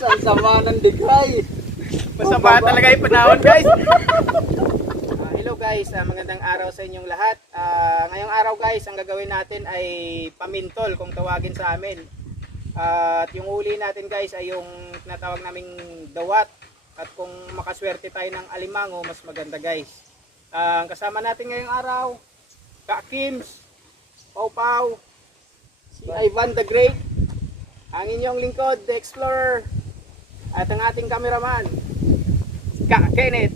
guys, ang sama ng digay. Masama talaga yung panahon guys. Hello guys, magandang araw sa inyong lahat. Ngayong araw guys, ang gagawin natin ay pamintol kung tawagin sa amin. At yung uli natin guys ay yung tinatawag naming dawat. At kung makaswerte tayo ng alimango, mas maganda guys. Ang kasama natin ngayong araw, Ka Kims, Pau Pau, si Ivan the Great, ang inyong lingkod, the Explorer, at ang ating cameraman, si Ka Kenneth.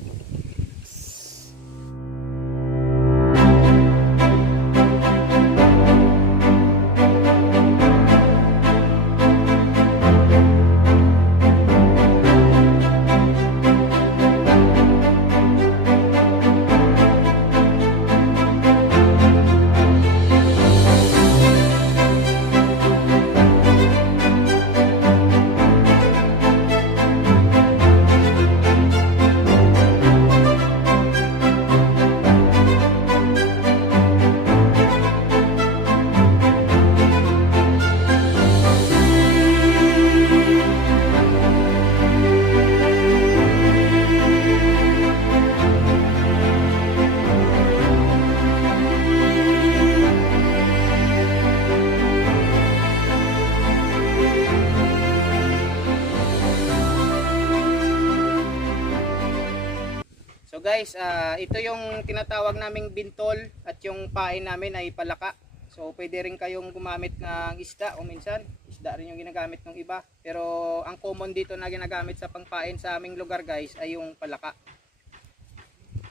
So guys, ito yung tinatawag naming bintol at yung pain namin ay palaka. So pwede rin kayong gumamit ng isda o minsan isda rin yung ginagamit ng iba. Pero ang common dito na ginagamit sa pangpain sa aming lugar guys ay yung palaka.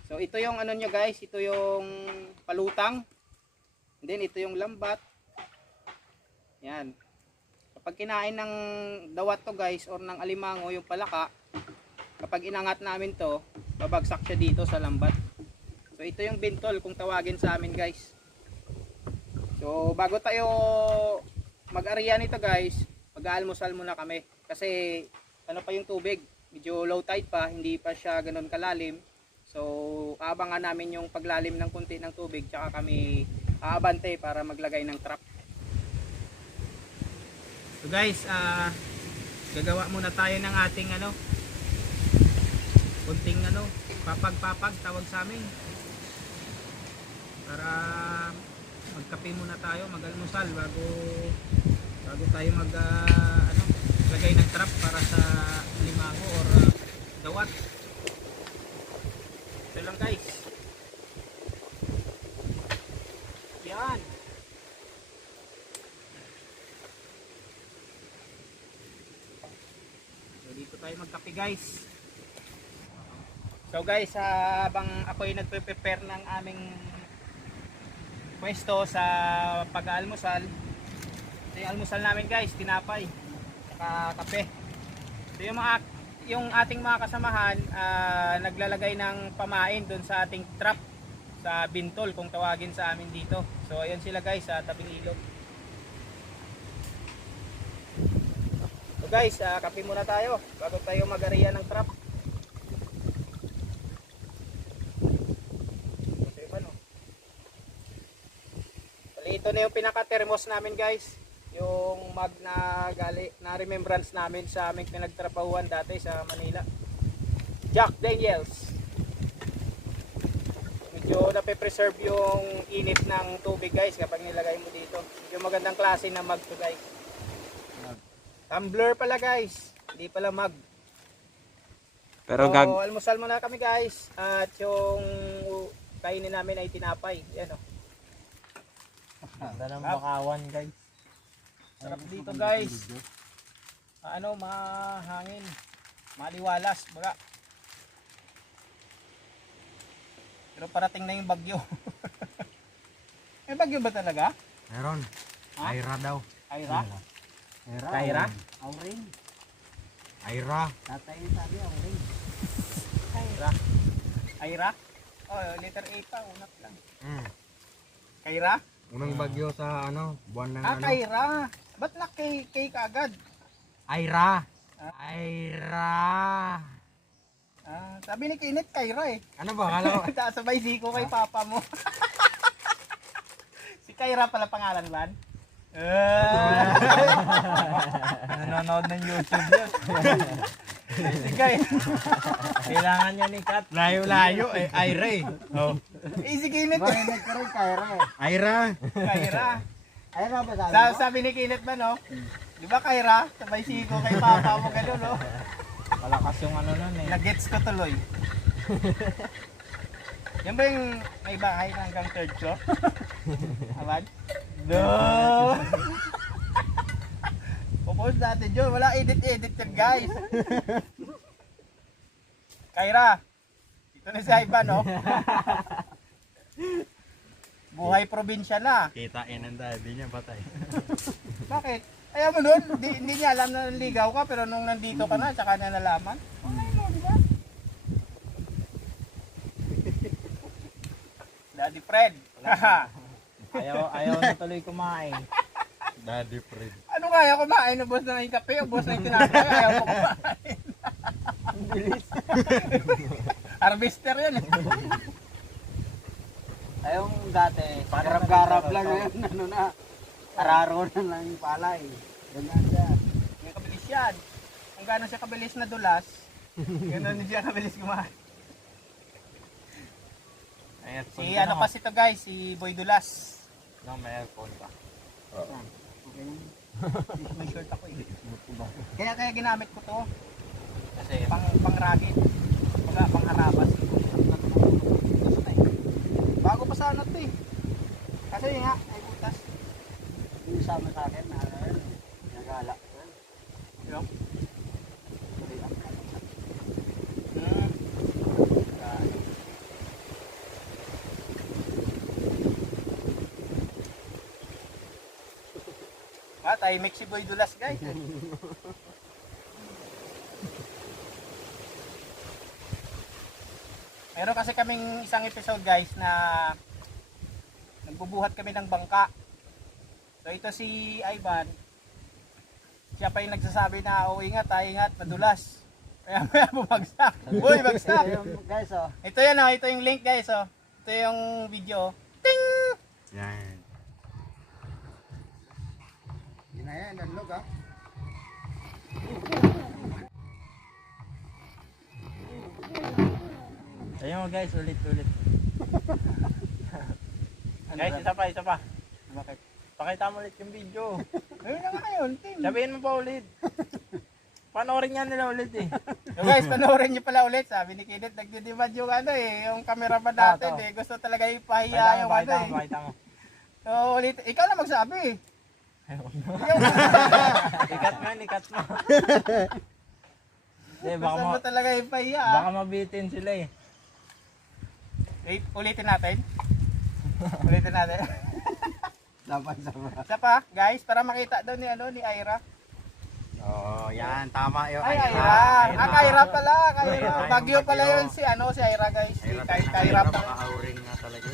So ito yung ano nyo guys, ito yung palutang. And then ito yung lambat. Yan. Kapag kinain ng dawat to guys or ng alimango yung palaka, kapag inangat namin to, babagsak siya dito sa lambat. So ito yung bintol kung tawagin sa amin guys. So bago tayo mag-ariya nito guys, mag-aalmusal muna kami. Kasi ano pa yung tubig, medyo low tide pa, hindi pa siya ganun kalalim. So aabangan namin yung paglalim ng kunti ng tubig, tsaka kami aabante para maglagay ng trap. So guys, gagawa muna tayo ng ating kunting papag-papag tawag sa amin, para magkape muna tayo, mag-almusal bago tayo lagay ng trap para sa limango or dawat. Ito lang guys, yan. So dito tayo magkape guys. So guys, habang ako'y nagpe-prepare ng aming pwesto sa pag-aalmusal, ito yung almusal namin guys, tinapay, saka kape. Ito yung ating mga kasamahan, naglalagay ng pamain doon sa ating trap, sa bintol kung tawagin sa amin dito. So ayan sila guys sa tabing ilog. So guys, kape muna tayo bago tayo mag-ariya ng trap. Ito na yung pinaka-thermos namin guys, yung mug na remembrance namin sa aming pinagtrabahuan dati sa Manila, Jack Daniels. Medyo nape-preserve yung init ng tubig guys kapag nilagay mo dito. Medyo magandang klase na mug to guys. Tumbler pala guys, hindi pala mug. Pero so, almusal muna kami guys, at yung kainin namin ay tinapay. Yan o. Ganda ng bakawan guys. Sarap dito guys. Mahangin, maliwalas baga. Pero parating na yung bagyo. May bagyo ba talaga? Meron. Ha? Aira daw. Aira? Aira? Auring. Aira. Tatay sabi auring. Aira. Aira? Oh, letter A pa, unat lang. Kaira? Unang bagyo sa buwan ng Kaira. Ba't na kay kaagad? Aira. Aira. Sabi ni Kenneth, Kaira eh. Ano ba? Kala ko. Sabay siko kay papa mo. Si Kaira pala pangalan, Van? Nanonood ng YouTube yun. Sige. Kailangan niya ni Kat. Layo-layo eh. Ira eh. Oh. Easy Kinit. Marinig ka rin, Kaira eh. Ira. Kaira. Ayra ba sabi mo? Sabi ni Kinit ba, no? Di ba Kaira? Sabay siko kay papa mo gano'n, no? Malakas yung ano nun eh. Nag-gets ko tuloy. Yan ba yung may bahay na hanggang third floor? Abad? No! Pupost natin yun. Wala edit-edit yun, guys. Kaira, ito na si Ivan, no? Buhay probinsya na. Kitain ang daddy niya, patay. Bakit? Ayaw mo nun, hindi niya alam na naligaw ka, pero nung nandito ka na, tsaka niya nalaman. Okay mo, di ba? Daddy Fred. Ayaw na tuloy kumain. Daddy Fred. Ano kaya kumain? Ubos na yung kape, ubos na yung tinapay, ayaw mo kumain. Bilis. Harvester yan. Ayong dati, garab-garab lang yun, ano na. Araro na lang yung palay. Ganyan siya. Yung kabilis yan. Kung gano'n siya kabilis na dulas, gano'n din siya kabilis kumain. Ayan, Si ano kasi to guys, si Boy Dulas. No, may aircon pa. Okay. May shirt ako eh. Kaya ginamit ko to. Kasi Pang racket. Baga pang harabas. Bago pa sana to eh. Kasi yun nga, ay butas. Yung sama sa akin, nagala. Yung? Tahimik si Boy Dulas guys. Meron kasi kaming isang episode guys na nagbubuhat kami ng bangka. So ito si Ivan. Siya pa yung nagsasabi na ingat, madulas. Kaya maya bumagsak. Uy, bagsak. Guys, oh. Ito yan oh, ito yung link guys oh. Ito yung video. Ting! Yan. Yun na yan, nanlog ah. ayun mo guys, ulit. Guys, isa pa. Bakit? Pakita mo ulit yung video. Ayun na nga yun, ting. Sabihin mo pa ulit. Panoorin nga nila ulit eh. So guys, panoorin nyo pala ulit. Sabi ni Kenneth, nagdidimad yung ano eh. Yung camera pa natin eh. Gusto talaga ipahiya yung ano eh. Pakita mo. So ulit, ikaw na magsabi eh. Ikat mo. Hindi, Gusto mo talaga ipahiya. baka mabitin sila eh. Wait, ulitin natin. Ulitin natin. Dapat sama. Isa pa, guys, para makita daw ni ano ni Ira. Oh, yan. Tama yung Ay, Ira. Ira. Ira pala. Kaira. Ira. Bagyo pala Bagyo. yun si ano si Ira guys. Si Ira, Ira pala. Baka-auring nga talaga.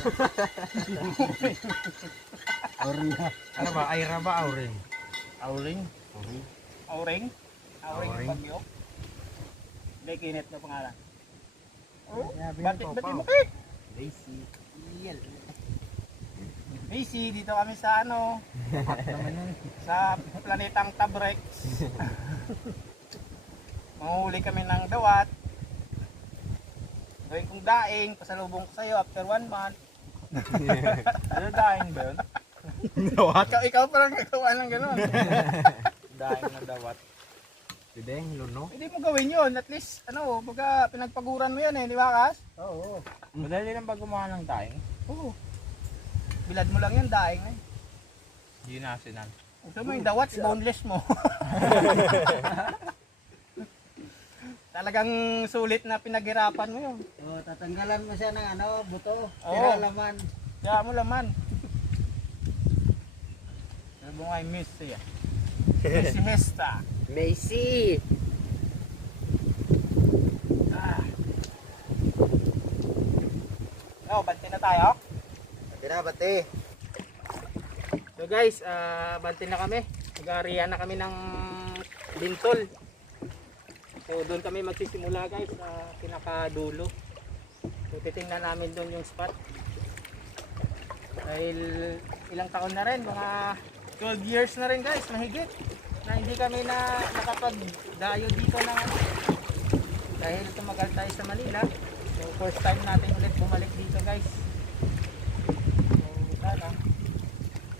Orin na. Ano ba? Ira ba auring? Auling. Auring. Auring Auring. yung bagyo. Hindi, Kenneth na pangalan. Oh, Sabi ba't ng ba't Pau. mo kay? Lazy. Macy, dito kami sa ano, sa planetang Tabrex. Manghuli kami ng dawat. Gawin kong daing, pasalubong ko sa'yo after 1 month. Ano daing ba yun? Ikaw parang nagawa ng gano'n. Daing na dawat. Pideng, luno. Hindi mo gawin yun, at least, ano, baga pinagpaguran mo yan eh, di ba Kas? Oo. Madali lang pag gumawa ng daing. Oo. Bilad mo lang yan, daing eh. Ginasinan. Gusto mo yung dawat, boneless mo. Talagang sulit na pinaghirapan mo yun. So, tatanggalan mo siya ng ano, buto. Oo. Tira laman. Kaya mo laman. Sabi mo nga yung miss siya. Miss si Hesta. Macy! Bante na tayo. Binabati. So guys, bante na kami. Nag-area na kami ng bintol. So doon kami magsisimula guys sa pinakadulo. So titingnan namin doon yung spot. Dahil ilang taon na rin, mga 12 years na rin guys, mahigit. Na hindi kami na nakapag-dayo dito ng ano. Dahil tumagal tayo sa Manila. So first time natin ulit bumalik dito guys.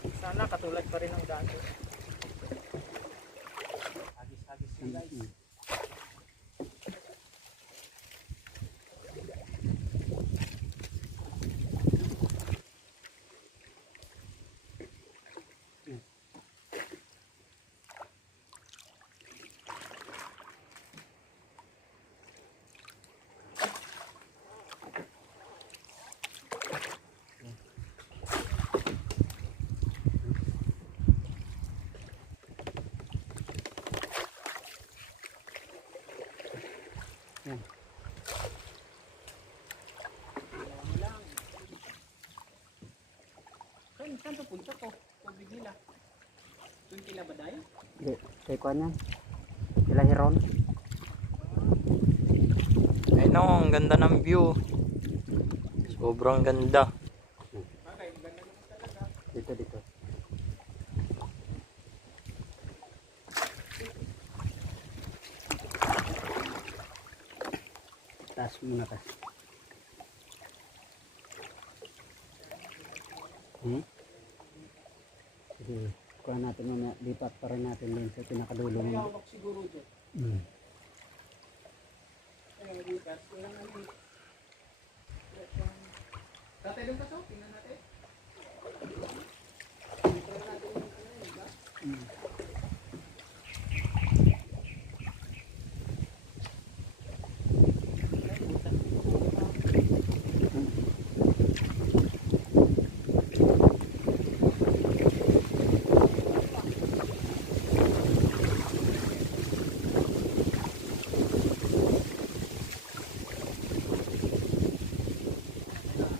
So sana katulad pa rin ng dati. Hagis-hagis yun guys. Saan papunta to? Tubig nila. Doon kila Baday? Hindi, kay Kuan yan. Sila Hiron. Ayun o, ang ganda ng view. Sobrang ganda. Bagay, ganda naman talaga. Dito. Taas muna ka. Sige, kuha natin mamaya. Lipat pa rin natin din sa pinakadulo May mo. hawak siguro dyan. Kaya mag-ikas. Walang ano eh. Tatay doon ka to? Tingnan natin. Tingnan natin yung ano yun, ba?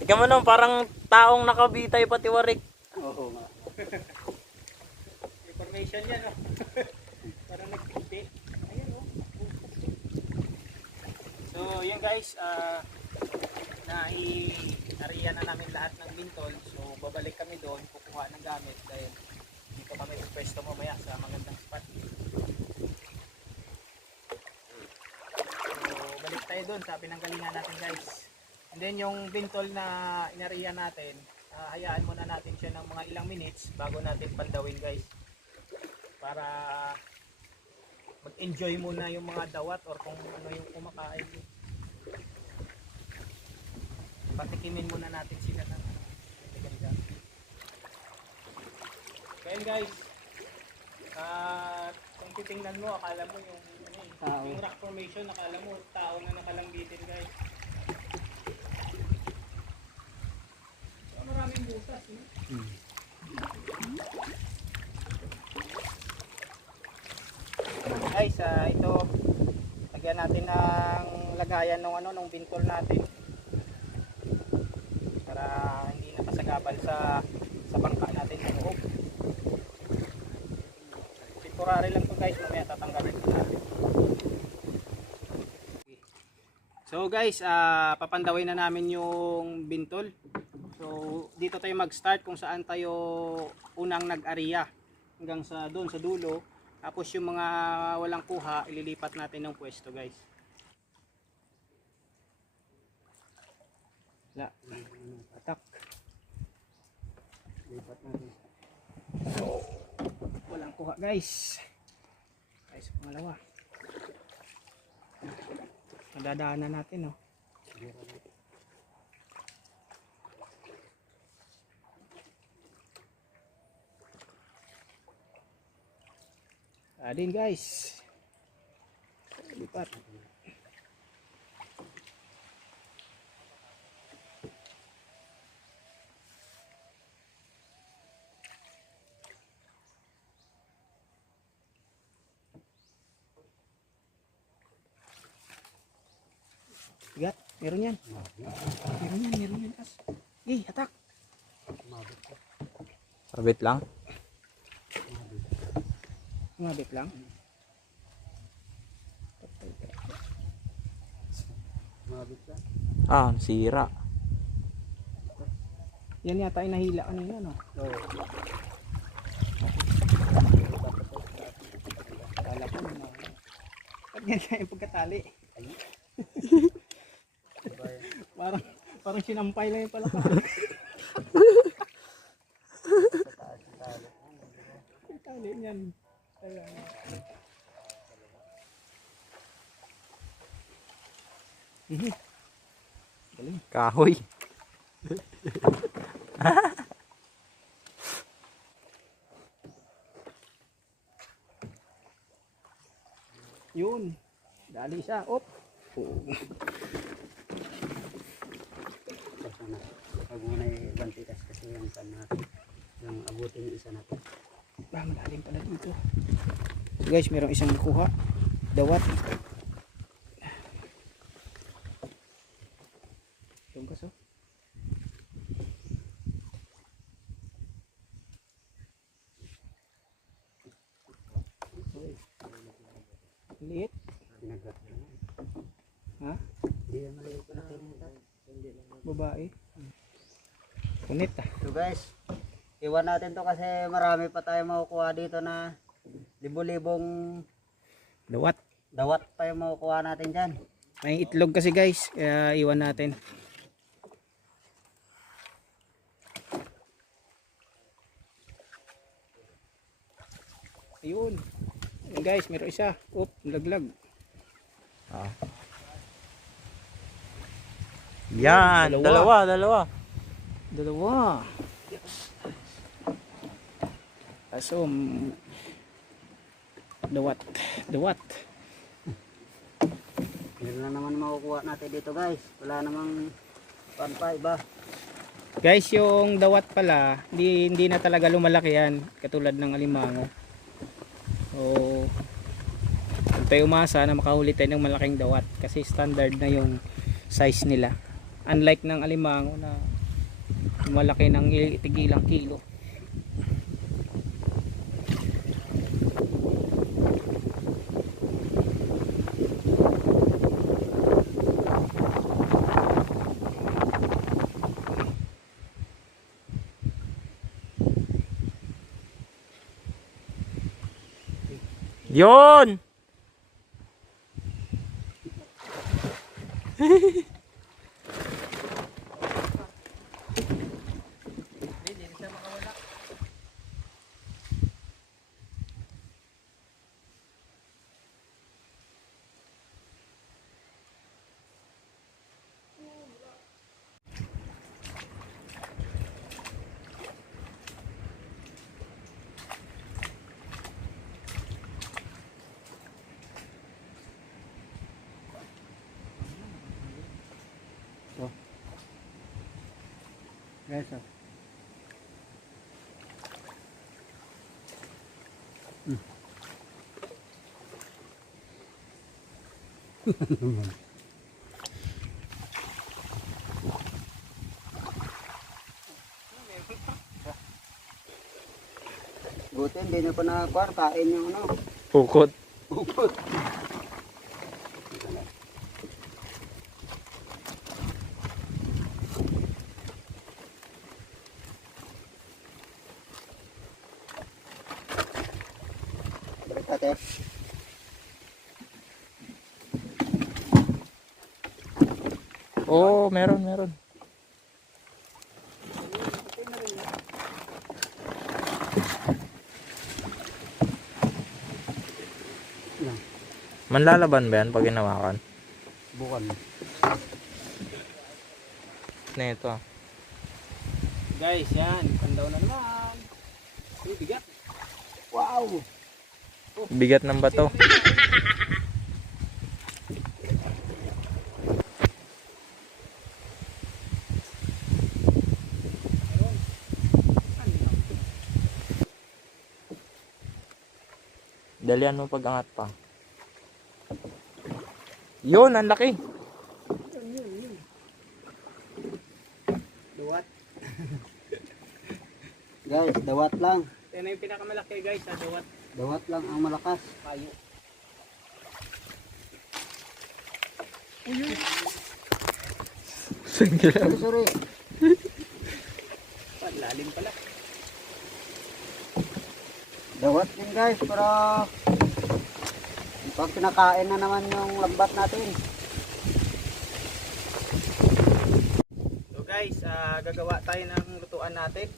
Tingnan mo nung parang taong nakabitay pati warik. Oo nga. Information yan, no? Parang nagpiti. Ayan, no? So, yun guys, nai-area na namin lahat ng bintol. So, babalik kami doon, kukuha ng gamit dahil dito kami pwesto mamaya sa magandang spot. So, balik tayo doon sa pinanggalingan natin guys. And then yung bintol na inariya natin, hayaan muna natin siya ng mga ilang minutes bago natin pandawin guys. Para mag-enjoy muna yung mga dawat or kung ano yung kumakain. Patikimin muna natin sila ng ganda. Kaya guys, kung titingnan mo, akala mo yung, Tao. yung rock formation, akala mo tao na nakalambitin guys. Maraming butas, no? Guys, ito lagyan natin ng lagayan ng bintol natin para hindi nakasagabal sa bangka natin sa loob. Temporary lang to guys, mamaya tatanggalin ko natin. So guys, papandawin na namin yung bintol. So dito tayo mag-start kung saan tayo unang nag-area hanggang sa doon sa dulo. Tapos yung mga walang kuha, ililipat natin ng pwesto guys. Atak. Lipat natin. Walang kuha guys. Guys, pangalawa. Nadadaanan natin, no. Adin guys. Lipat. Gat, meron yan. Meron yan kas. Atak. Sabit lang. Mabit lang. Mabit ka. Ah, sira. Yan yata ay nahila kanina, no? Oo. ganyan yung pagkatali. parang sinampay lang yung palaka. Tali niyan. Kahoy. Yun. Dali siya. Op. Pag muna bantitas kasi yung pan natin. Yung abutin yung isa natin. Bah, malalim pala dito. So guys, merong isang nakuha. Dawat. Yung kaso. Liit. Pinagat. Ha? Hindi na maliit pa natin. Babae. Kunit ah. So guys, iwan natin to kasi marami pa tayo makukuha dito na libo-libong Dawat. dawat pa yung makukuha natin dyan. May itlog kasi guys. Kaya iwan natin. Ayun. Ayun guys, meron isa. Oop, laglag. Yan, dalawa. Dalawa. Kaso, dawat. Yun na naman makukuha natin dito guys. Wala namang pan pa iba. Guys, yung dawat pala, hindi na talaga lumalaki yan. Katulad ng alimango. So, huwag tayo umasa na makahuli tayo ng malaking dawat. Kasi standard na yung size nila. Unlike ng alimango na malaki ng tigilang kilo. Yon! Guys, buti hindi nyo pa nakakuha, kain yung ano. Ukot. Upot. Ate. Oh, meron. Manlalaban ba yan pag hinawakan? Bukan. Nito. Guys, yan. Pandaw na naman. Uy, bigat. Wow! Bigat ng bato. Dalian mo pag angat pa. Yun, ang laki. Dawat. Guys, dawat lang. Yan na yung pinakamalaki guys, ha, dawat. Dawat lang ang malakas. Kayo. Sorry. Lalim pala. Dawat din guys para Pag kinakain na naman yung lambat natin. So guys, gagawa tayo ng lutuan natin.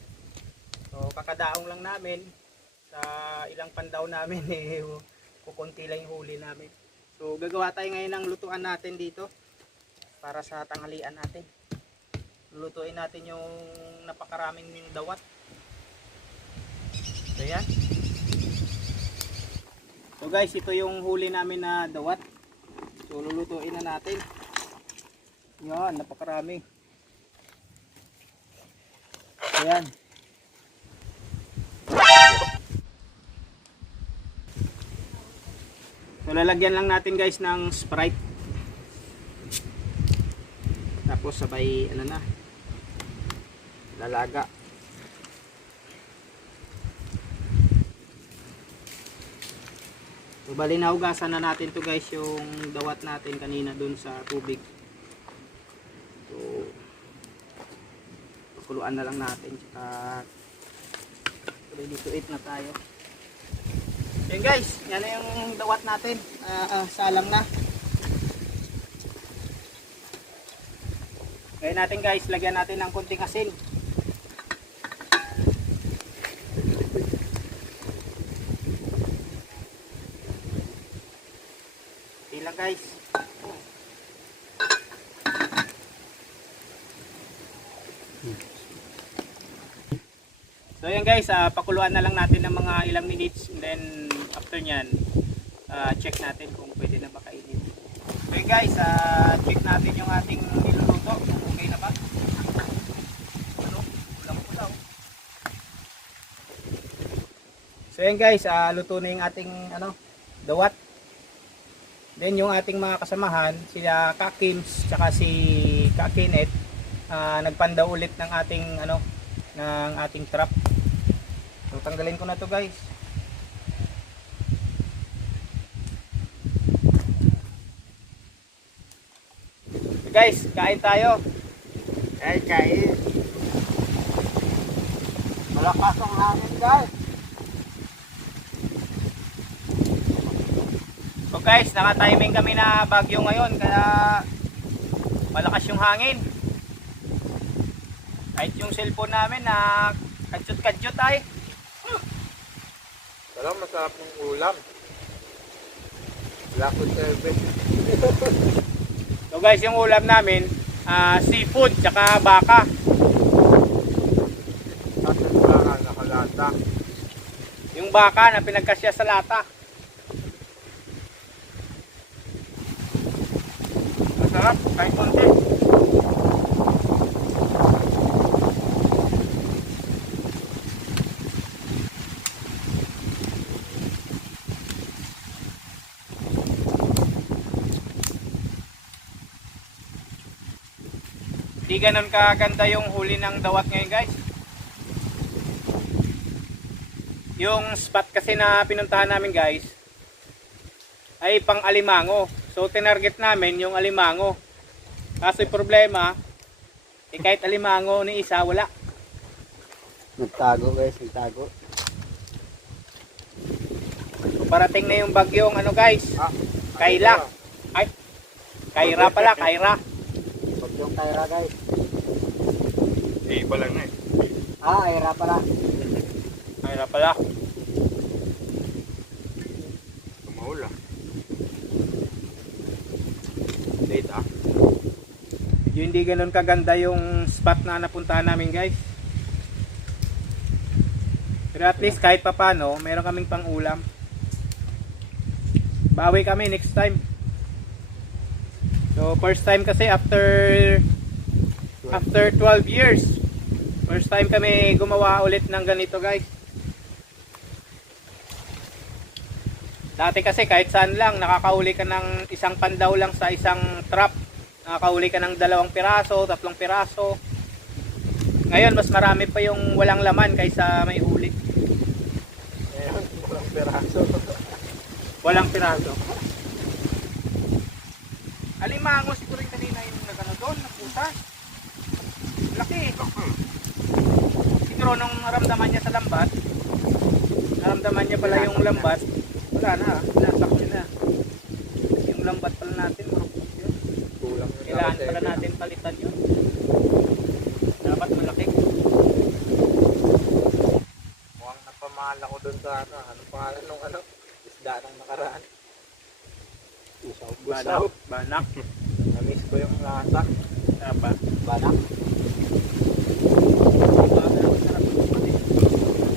So kakadaong lang namin sa ilang pandaw namin kukunti lang yung huli namin. So gagawa tayo ngayon ng lutuan natin dito para sa tanghalian natin. Lulutuin natin yung napakaraming dawat. So yan. So guys, ito yung huli namin na dawat. So lulutuin na natin. Yan, napakarami. Ayan. So lalagyan lang natin guys ng Sprite. Tapos sabay ano na. Lalaga. So bali nahugasan na natin to guys yung dawat natin kanina dun sa tubig. So pakuluan na lang natin tsaka ready to eat na tayo. Yan guys, yan na yung dawat natin. Salang na. Kaya natin guys, lagyan natin ng konting asin. Tila guys. So yan guys, pakuluan na lang natin ng mga ilang minutes, and then after nyan, check natin kung pwede na ba kainin. So yan guys, check natin yung ating niluluto, kung okay na ba. Ano? Pulang-pulaw. So yan guys, luto na yung ating dawat. Then yung ating mga kasamahan, sila Kakims, tsaka si Kakinet, nagpanda ulit ng ating ng ating trap. So tanggalin ko na to guys. So, guys, kain tayo. Kain. Malakas ang hangin guys. So guys, naka-timing kami na bagyo ngayon kaya malakas yung hangin. Kahit yung cellphone namin na kadyot-kadyot ay. Parang masarap ng ulam. Wala ko service. So guys, yung ulam namin, seafood tsaka baka. Kasi baka nakalata. Yung baka na pinagkasya sa lata. Masarap, kahit konti. Hindi ganun kaganda yung huli ng dawat ngayon guys. Yung spot kasi na pinuntahan namin guys ay pang alimango. So tinarget namin yung alimango. Kaso yung problema, kahit alimango ni isa wala. Nagtago guys, nagtago. So, parating na yung bagyong guys. Kayla. Ay, Kaira pala, Kaira. Bagyong Kaira guys. Iba lang na eh. Kaira pala. Kaira pala. Tumaula. Data. Yung hindi ganun kaganda yung spot na napuntahan namin guys. Pero at least kahit papano, meron kaming pang ulam. Bawi kami next time. So first time kasi after 12 years. First time kami gumawa ulit ng ganito guys. Dati kasi kahit saan lang nakakauli ka ng isang pandaw lang sa isang trap. Nakakauli ka ng 2 piraso, 3 piraso. Ngayon mas marami pa yung walang laman kaysa may huli. Ngayon, walang peraso. Walang piraso. Alimango siguro yung kanina yung nagano doon, nagputa. Laki. Siguro nung naramdaman niya sa lambat, naramdaman niya pala yung lambat, wala na, nasak niya na. Yung lambat pala natin, marupok yun. Kulang yung Kailangan dapat pala eh. natin palitan yun. Dapat malaki. Mukhang napamahal ako doon sa ano. Anong pangalan nung ano? Isda nung nakaraan. Banak. Banak. Na-miss ko yung lasa. Dapat. Banak.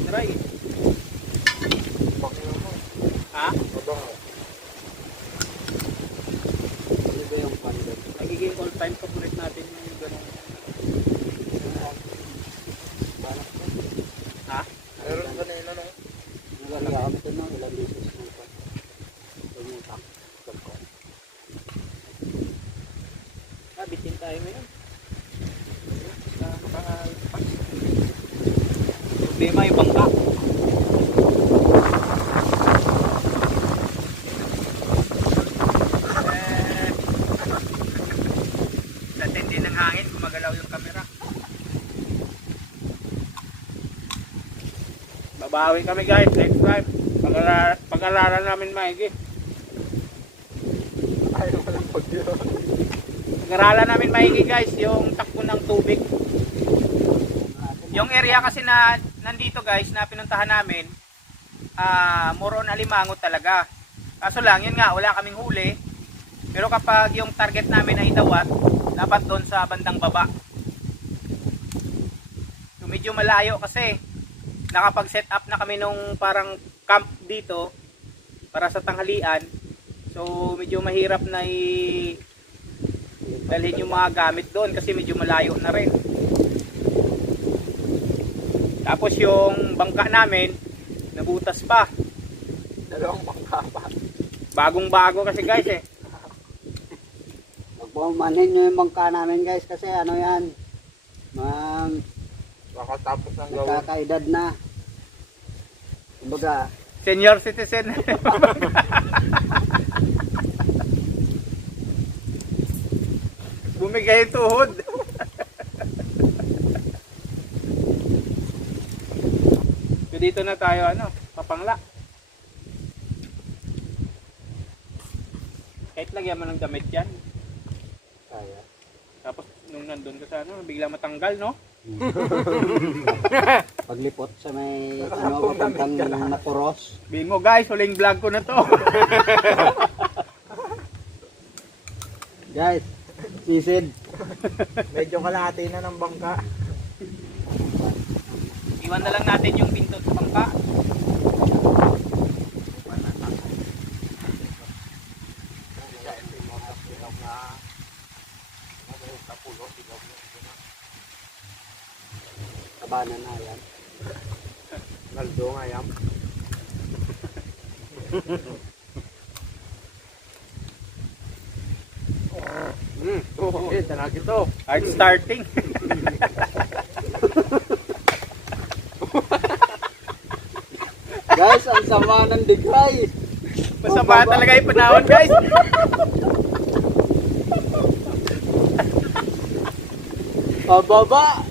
Try. Bakit mo? Ha? Mabango. Ano ba yung pandit? Nagiging all time favorite natin yung ganun. Banak ba? Ha? Meron kanina nung Nagalaga kami ito ng ilang beses nung pa. Tumutang. Bitin tayo ngayon. Problema yung bangka. Natindi ng hangin, gumagalaw yung camera. Babawi kami guys, next time. Pag-aralan namin maigi. ayaw ko lang pag yun. Pag-aralan namin maigi guys, yung takbo ng tubig. Yung area kasi na nandito guys, na pinuntahan namin, more on alimango talaga. Kaso lang, yun nga, wala kaming huli. Pero kapag yung target namin ay dawat, dapat doon sa bandang baba. So medyo malayo kasi nakapag-set up na kami nung parang camp dito para sa tanghalian. So medyo mahirap na dalhin yung mga gamit doon kasi medyo malayo na rin. Tapos yung bangka namin nabutas pa. Dalawang bangka pa. Bagong bago kasi guys eh. Magpumanin nyo yung bangka namin guys kasi ano yan. Kakatapos ng gawin. Nagkakaedad na. Kumbaga, Senior citizen. Bumigay yung tuhod. So dito na tayo ano, papangla. Kahit lagyan mo ng damit yan. kaya. Tapos nung nandun ka sa ano, bigla matanggal no? Paglipot sa may ano, papuntang Naporos. Bingo guys, huling vlog ko na to. Guys, sisid. Medyo kalahati na ng bangka. Iwan na lang natin yung pinto sa bangka. Kabanan na yan. Naldo nga yan. Okay, tanak ito. Hard starting. Guys, ang sama ng digay. Masama talaga yung panahon guys. Pababa.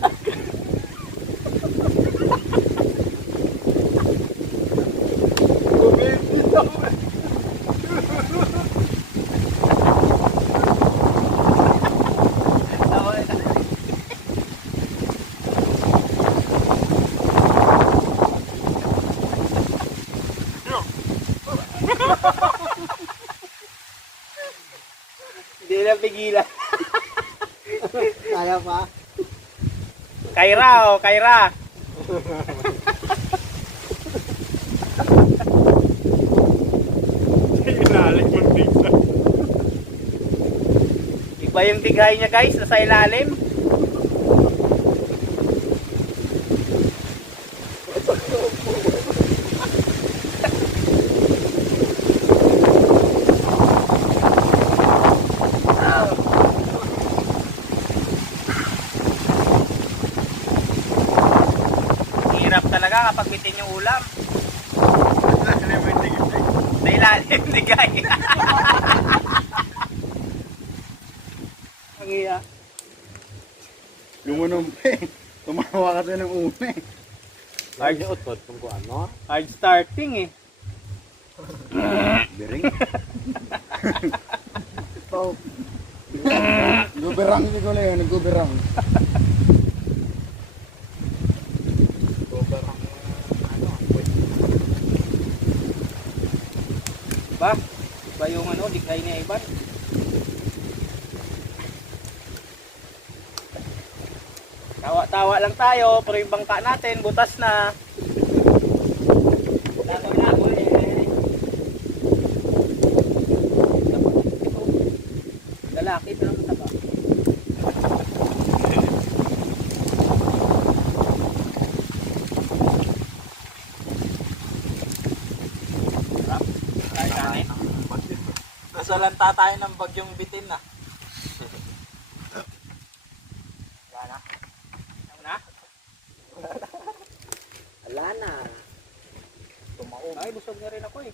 Hindi na pigilan. Kaya pa. Kaira oh, Kaira. Ilalim mo dito. Iba yung tigay niya guys, nasa ilalim. Hirap talaga kapag bitin yung ulam. Ilalim mo yung tigil. Sa ilalim tigay. Ang iya. Lumunong pa eh. Tumawa ka sa ng una eh. Hard utot kung ano. Hard starting eh. Biring. Guberang siguro yun, nagguberang. Sobrang ano, Ba? Ba yung ano, dikay ni Ivan? Tawa-tawa lang tayo, pero yung bangka natin, butas na. Lagoy-lagoy eh. Lalaki, pero mataba. Nasalanta tayo ng bagyong bitin na. Wala na. Ano na? Wala na. Ay, busog na rin ako eh.